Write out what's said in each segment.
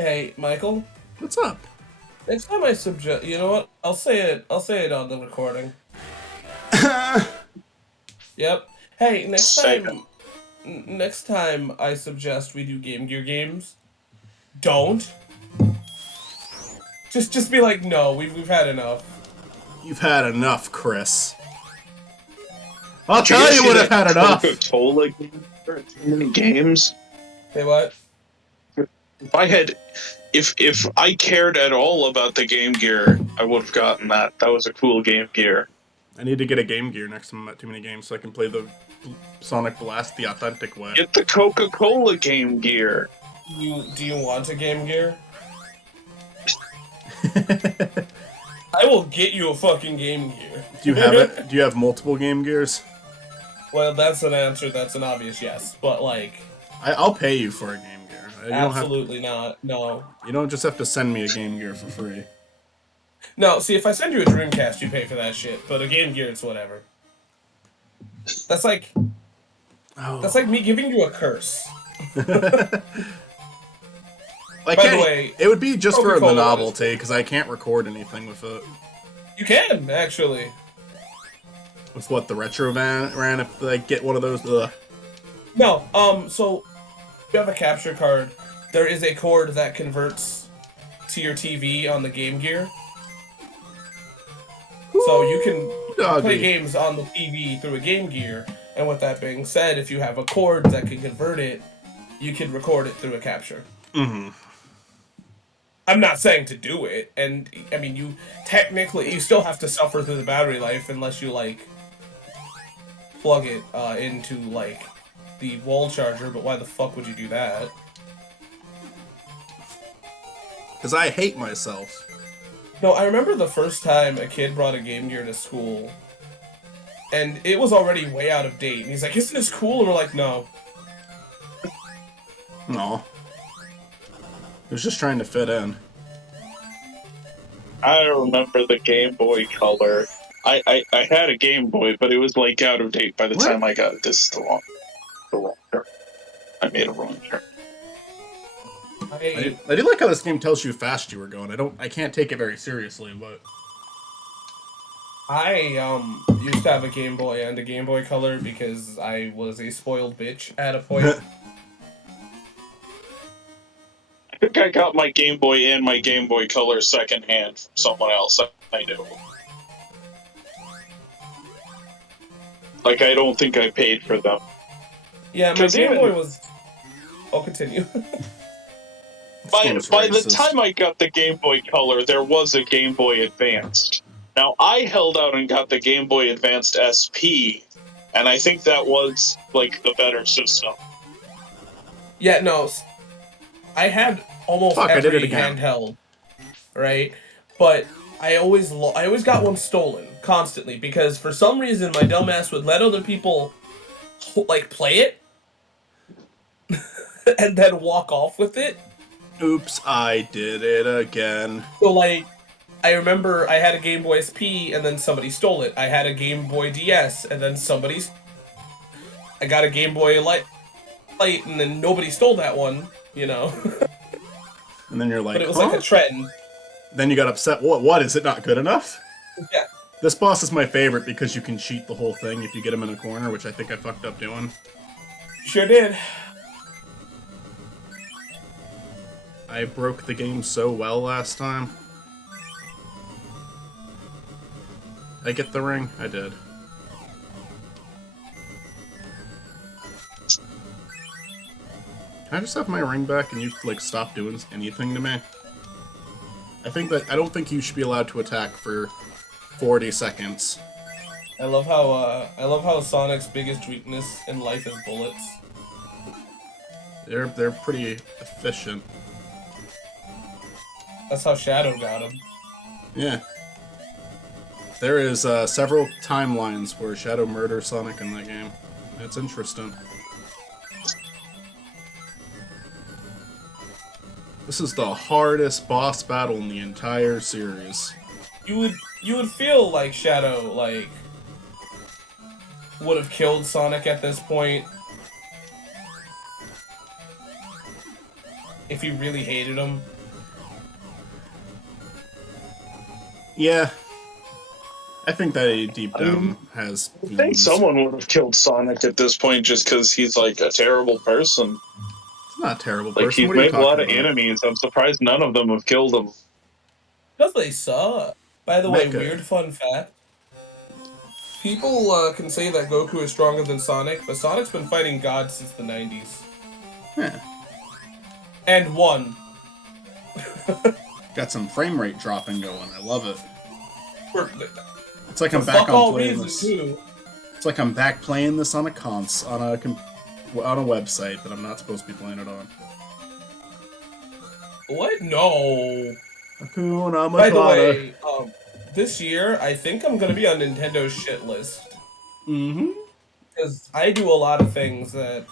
Hey, Michael. What's up? Next time I suggest, you know what? I'll say it. I'll say it on the recording. Yep. Hey, Say it. next time I suggest we do Game Gear games. Don't. Just be like, no, we've had enough. You've had enough, Chris. I'll Did you tell guys you see when I've that had enough. Coca-Cola game for too many games? Say what? If I had, if I cared at all about the Game Gear, I would have gotten that. That was a cool Game Gear. I need to get a Game Gear next time I'm at too many games so I can play the Sonic Blast the authentic way. Get the Coca-Cola Game Gear. Do you want a Game Gear? I will get you a fucking Game Gear. Do you have it? Do you have multiple Game Gears? Well, that's an answer. That's an obvious yes. But like, I'll pay you for a Game Gear. absolutely not. No. You don't just have to send me a Game Gear for free. No, see, if I send you a Dreamcast, you pay for that shit. But a Game Gear, it's whatever. That's like me giving you a curse. By the way, it would be just for the Coca-Cola novelty because I can't record anything with it. You can actually. With what, the retro ran? If I get one of those, ugh. No, so if you have a capture card, there is a cord that converts to your TV on the Game Gear. So you can play games on the TV through a Game Gear. And with that being said, if you have a cord that can convert it, you can record it through a capture. Mm-hmm. I'm not saying to do it, and I mean, you still have to suffer through the battery life unless you like plug it into like the wall charger. But why the fuck would you do that? Because I hate myself. No, I remember the first time a kid brought a Game Gear to school, and it was already way out of date. And he's like, "Isn't this cool?" And we're like, "No." No. It was just trying to fit in. I remember the Game Boy Color. I had a Game Boy, but it was like out of date by the time I got this. The wrong turn. I made a wrong turn. I do like how this game tells you how fast you were going. I can't take it very seriously, but I used to have a Game Boy and a Game Boy Color because I was a spoiled bitch at a point. I think I got my Game Boy and my Game Boy Color secondhand from someone else I knew. Like, I don't think I paid for them. Yeah, my Game Boy was... I'll continue. By the time I got the Game Boy Color, there was a Game Boy Advanced. Now, I held out and got the Game Boy Advanced SP, and I think that was, like, the better system. Yeah, no. I had almost every handheld, right? But I always got one stolen, constantly, because for some reason my dumbass would let other people, like, play it, and then walk off with it. Oops, I did it again. So, like, I remember I had a Game Boy SP, and then somebody stole it. I had a Game Boy DS, and then I got a Game Boy Light, and then nobody stole that one, you know? And then you're like, but it was like a trend. Then you got upset. What, is it not good enough? Yeah. This boss is my favorite because you can cheat the whole thing if you get him in a corner, which I think I fucked up doing. Sure did. I broke the game so well last time. I get the ring? I did. Can I just have my ring back and you, like, stop doing anything to me? I don't think you should be allowed to attack for 40 seconds. I love how Sonic's biggest weakness in life is bullets. They're pretty efficient. That's how Shadow got him. Yeah. There is several timelines where Shadow murders Sonic in that game. It's interesting. This is the hardest boss battle in the entire series. You would feel like Shadow, like, would have killed Sonic at this point if if you really hated him. Yeah. I think that he deep down has I think someone would have killed Sonic at this point just because he's like a terrible person. He's not a terrible Like, person. he's What are you made a lot talking of about? enemies. I'm surprised none of them have killed him. Because they suck. By the way, Mecha. weird fun fact. People can say that Goku is stronger than Sonic, but Sonic's been fighting God since the 90s. Yeah. And won. Got some frame rate dropping going. I love it. It's like For I'm back fuck on all playing reasons, this. too. It's like I'm back playing this on a on a website that I'm not supposed to be playing it on. What? No. Hakuna Matata. By the way, this year, I think I'm going to be on Nintendo's shit list. Mm-hmm. Because I do a lot of things that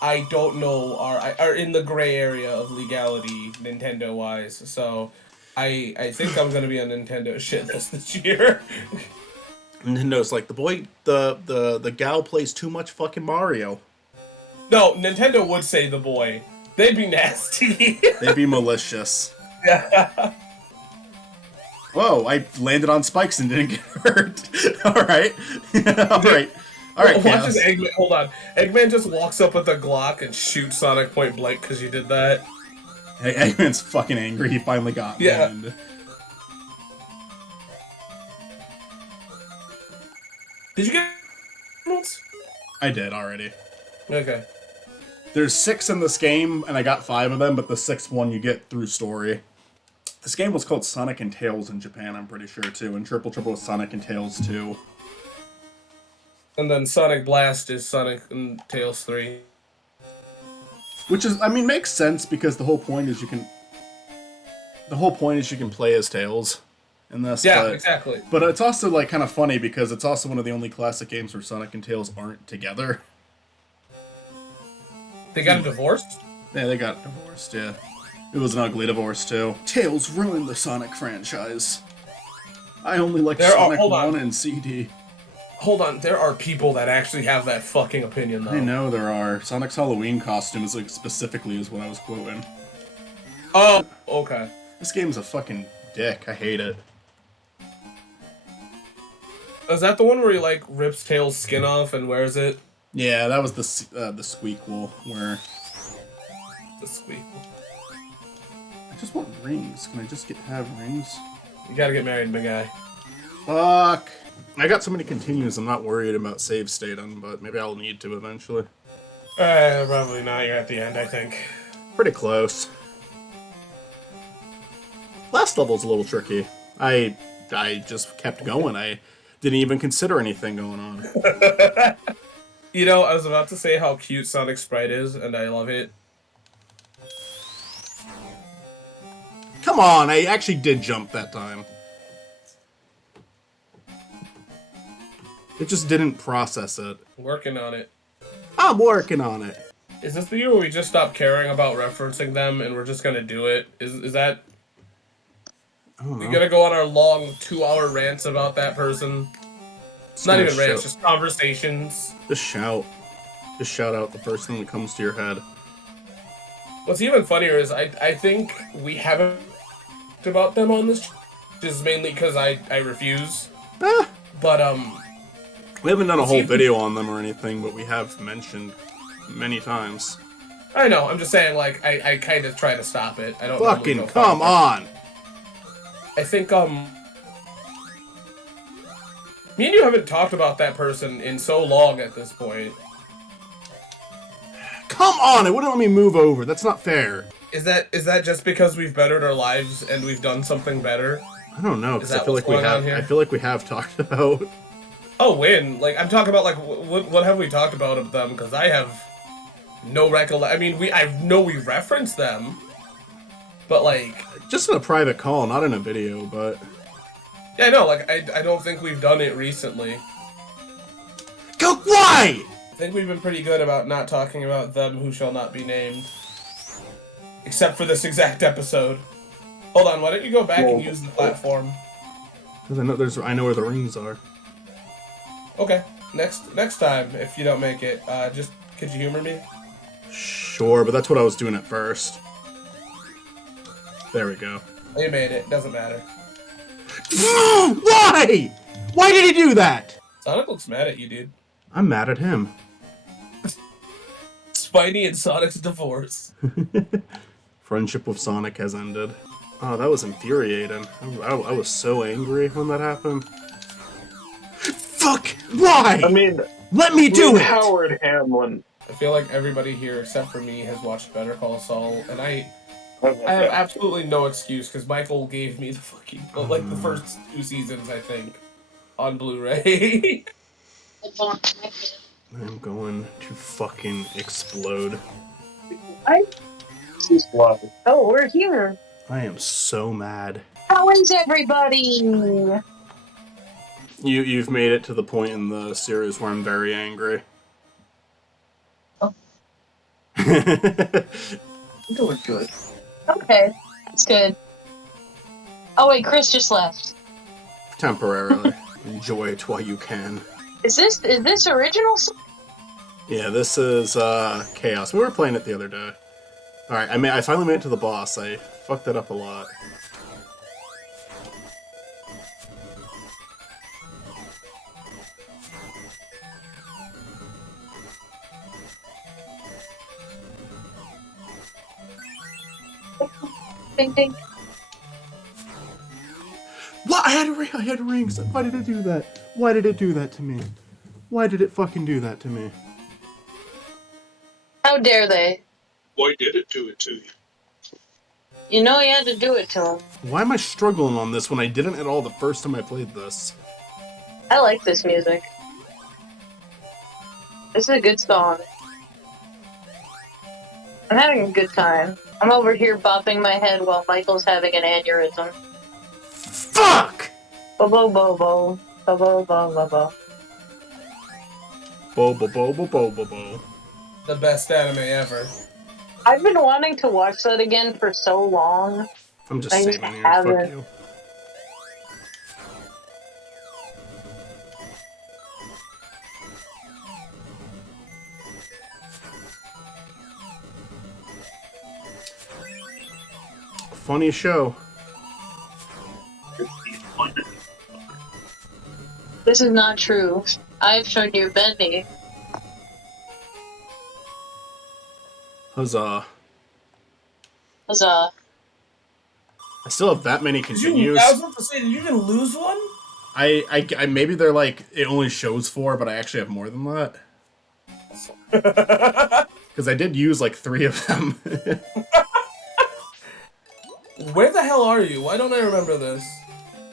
I don't know are in the gray area of legality, Nintendo-wise. So I think I'm going to be on Nintendo's shit list this year. Nintendo's like, the gal plays too much fucking Mario. No, Nintendo would say the boy. They'd be nasty. They'd be malicious. Yeah. Whoa, I landed on spikes and didn't get hurt. Alright. Alright. Alright, Watch this Eggman. Hold on. Eggman just walks up with a Glock and shoots Sonic point blank because you did that. Hey, Eggman's fucking angry. He finally got banned. Did you get emeralds? I did already. Okay. There's 6 in this game, and I got 5 of them, but the 6th one you get through story. This game was called Sonic and Tails in Japan, I'm pretty sure, too, and Triple Trouble was Sonic and Tails 2. And then Sonic Blast is Sonic and Tails 3. Which is, I mean, makes sense, because the whole point is you can play as Tails in this. Yeah, exactly. But it's also, like, kind of funny, because it's also one of the only classic games where Sonic and Tails aren't together. They got divorced? Yeah, they got divorced, yeah. It was an ugly divorce, too. Tails ruined the Sonic franchise. I only like Sonic 1 and CD. Hold on, there are people that actually have that fucking opinion, though. I know there are. Sonic's Halloween costume is, like, specifically is what I was quoting. Oh, okay. This game's a fucking dick. I hate it. Is that the one where he, like, rips Tails' skin off and wears it? Yeah, that was the squeakquel, where... The squeak. I just want rings. Can I just have rings? You gotta get married, big guy. Fuck! I got so many continues I'm not worried about save state on, but maybe I'll need to eventually. Probably not. You're at the end, I think. Pretty close. Last level's a little tricky. I just kept going. I didn't even consider anything going on. You know, I was about to say how cute Sonic Sprite is, and I love it. Come on, I actually did jump that time. It just didn't process it. Working on it. I'm working on it. Is this the year where we just stop caring about referencing them and we're just gonna do it? Is that... We're gonna go on our long 2-hour rants about that person? It's not even rants, just conversations. Just shout. Just shout out the first thing that comes to your head. What's even funnier is I think we haven't talked about them on this, just mainly because I refuse. But, we haven't done a whole video on them or anything, but we have mentioned many times. I know, I'm just saying, like, I kind of try to stop it. I don't fucking come on! I think, me and you haven't talked about that person in so long at this point. Come on! It wouldn't let me move over. That's not fair. Is that just because we've bettered our lives and we've done something better? I don't know, because I feel like we have. I feel like we have talked about. Oh, when? Like, I'm talking about, like, what have we talked about of them? Because I have no recollection. I mean, I know we referenced them, but, like... Just in a private call, not in a video, but... Yeah, no, like, I don't think we've done it recently. Go, why? I think we've been pretty good about not talking about them who shall not be named. Except for this exact episode. Hold on, why don't you go back and use the platform? Because I know where the rings are. Okay, next time, if you don't make it, just, could you humor me? Sure, but that's what I was doing at first. There we go. You made it. Doesn't matter. Why? Why did he do that? Sonic looks mad at you, dude. I'm mad at him. Spidey and Sonic's divorce. Friendship with Sonic has ended. Oh, that was infuriating. I was so angry when that happened. Fuck! Why? I mean, let me do it! Howard Hamlin. I feel like everybody here, except for me, has watched Better Call Saul, and I have absolutely no excuse, because Michael gave me the fucking, like, the first 2 seasons, I think, on Blu-ray. I'm going to fucking explode. Oh, we're here. I am so mad. How is everybody? You've made it to the point in the series where I'm very angry. Oh. I'm doing good. Okay, it's good. Oh wait, Chris just left. Temporarily. Enjoy it while you can. Is this original? Yeah, this is Chaos. We were playing it the other day. Alright, I finally made it to the boss. I fucked it up a lot. Ding ding. What? I had rings. Why did it do that? Why did it do that to me? Why did it fucking do that to me? How dare they? Why did it do it to you? You know you had to do it to him. Why am I struggling on this when I didn't at all the first time I played this? I like this music. This is a good song. I'm having a good time. I'm over here bopping my head while Michael's having an aneurysm. Fuck! Bo bo bo bo. Bo bo bo bo bo. Bo bo bo bo bo bo bo. The best anime ever. I've been wanting to watch that again for so long. I'm just I saving just here. Fuck haven't. you. Funny show. This is not true. I've shown you Bendy. Huzzah. Huzzah. I still have that many continues. I was about to say, did you even lose one? I maybe they're like, it only shows 4, but I actually have more than that. Because I did use like 3 of them. Where the hell are you? Why don't I remember this?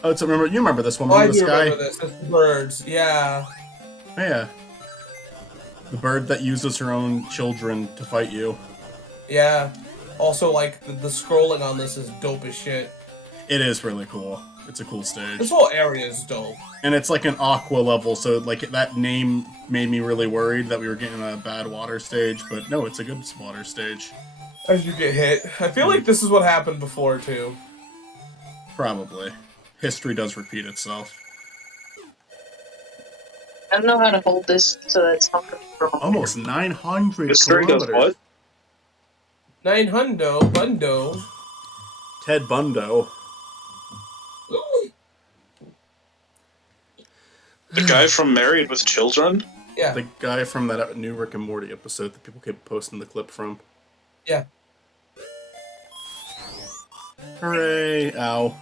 Oh, you remember this one? Oh, I Remember do this guy? remember this. It's the birds, yeah. Oh, yeah. The bird that uses her own children to fight you. Yeah. Also, like, the scrolling on this is dope as shit. It is really cool. It's a cool stage. This whole area is dope. And it's like an aqua level, so like that name made me really worried that we were getting a bad water stage, but no, it's a good water stage. As you get hit. I feel like this is what happened before, too. Probably. History does repeat itself. I don't know how to hold this so that it's not wrong. Almost 900 History does kilometers. what? 900 Bundo. Ted Bundo. The guy from Married with Children? Yeah. The guy from that new Rick and Morty episode that people keep posting the clip from. Yeah. Hooray! Ow.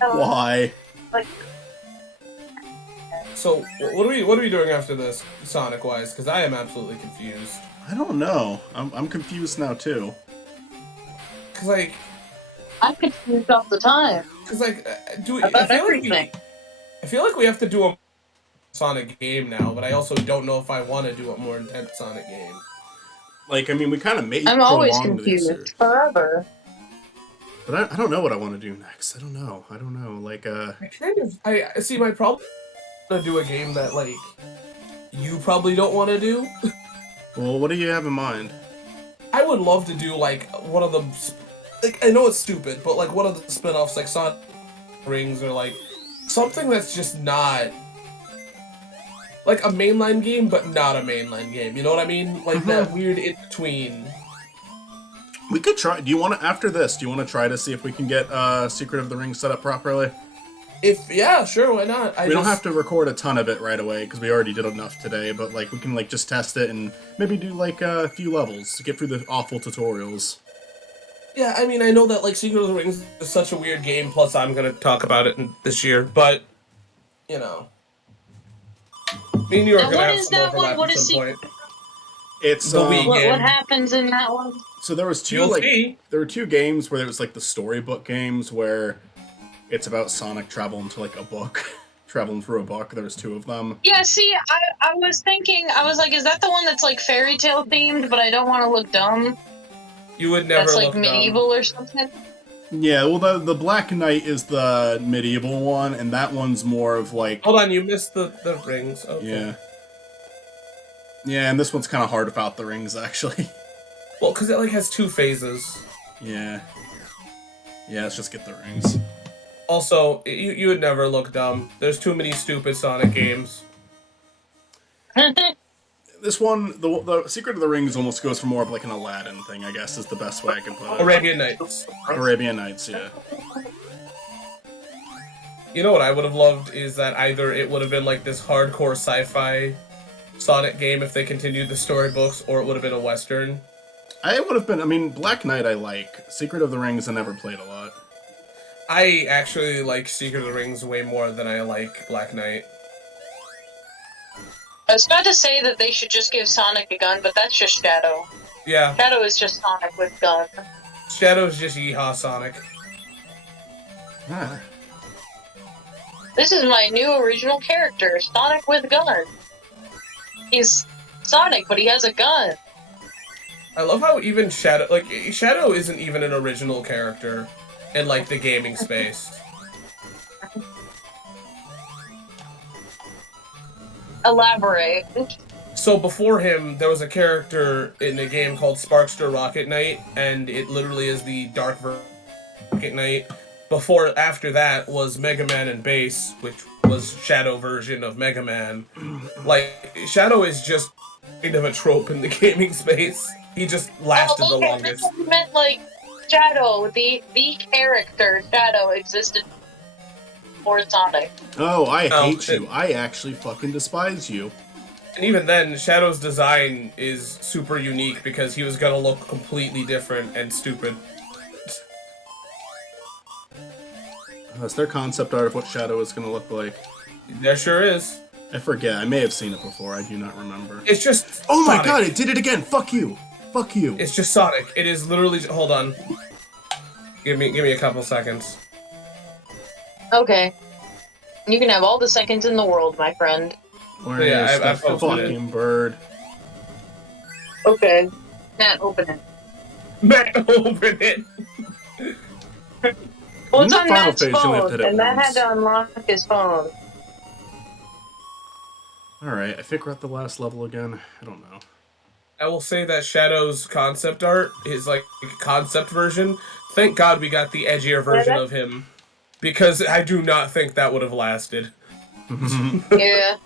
Oh, Why? like, So, what are we doing after this, Sonic-wise? Because I am absolutely confused. I don't know. I'm confused now too. Because, like... I'm confused all the time. Because, like, About everything. I feel like we have to do a Sonic game now, but I also don't know if I want to do a more intense Sonic game. Like, I mean, we kind of made. I'm always prolonged this here. confused. Forever. But I don't know what I want to do next. I don't know. Like, I see my problem. To do a game that, like, you probably don't want to do. Well, what do you have in mind? I would love to do, like, one of the... Like, I know it's stupid, but, like, one of the spin-offs, like Sonic Rings, or, like, something that's just not... Like, a mainline game, but not a mainline game. You know what I mean? Like, that weird in-between. We could try. Do you want to, after this, do you want to try to see if we can get Secret of the Ring set up properly? Yeah, sure, why not? We don't have to record a ton of it right away, because we already did enough today, but, like, we can, like, just test it and maybe do, like, a few levels to get through the awful tutorials. Yeah, I mean, I know that, like, Secret of the Rings is such a weird game, plus I'm gonna talk about it this year, but, you know. Me and you are gonna have some overlap at some point. It's the Wii game. What happens in that one? So there was see. There were two games where there was, like, the storybook games where it's about Sonic traveling to, like, a book. Traveling through a book. There was two of them. Yeah, see, I was thinking, I was like, is that the one that's, like, fairy tale themed, but I don't want to look dumb? You would never that's, look like, medieval or something? Yeah, well, the Black Knight is the medieval one, and that one's more of, like... Hold on, you missed the rings. Okay. Yeah. Yeah, and this one's kind of hard without the rings, actually. Well, because it, like, has two phases. Yeah. Yeah, let's just get the rings. Also, you would never look dumb. There's too many stupid Sonic games. This one, the Secret of the Rings almost goes for more of like an Aladdin thing, I guess, is the best way I can put it. Arabian Nights. Arabian Nights, yeah. You know what I would have loved is that either it would have been like this hardcore sci-fi Sonic game if they continued the storybooks, or it would have been a Western. I would have been, I mean, Black Knight I like. Secret of the Rings I never played a lot. I actually like Secret of the Rings way more than I like Black Knight. I was about to say that they should just give Sonic a gun, but that's just Shadow. Yeah. Shadow is just Sonic with gun. Shadow's just Yeehaw Sonic. Ah. This is my new original character, Sonic with gun. He's Sonic, but he has a gun. I love how even Shadow isn't even an original character in, like, the gaming space. Elaborate. So before him, there was a character in a game called Sparkster Rocket Knight, and it literally is the dark version of Rocket Knight. After that was Mega Man and Bass, which was Shadow version of Mega Man. Like, Shadow is just kind of a trope in the gaming space. He just lasted the longest. I meant, like, Shadow, the character Shadow existed before Sonic. Oh, I hate you. I actually fucking despise you. And even then, Shadow's design is super unique because he was gonna look completely different and stupid. Is there concept art of what Shadow is gonna look like? There sure is. I forget. I may have seen it before. I do not remember. It's just Oh my Sonic. god, it did it again! Fuck you! Fuck you! It's just Sonic. It is literally. Hold on. Give me a couple seconds. Okay. You can have all the seconds in the world, my friend. Where Yeah, is I the posted fucking bird? Okay. Matt, open it. Matt, open it. Well, it's In the on final Matt's phase, you only have to phone, hit it and Matt once. had to unlock his phone. Alright, I think we're at the last level again. I don't know. I will say that Shadow's concept art is like a concept version. Thank God we got the edgier version of him, because I do not think that would have lasted. Yeah.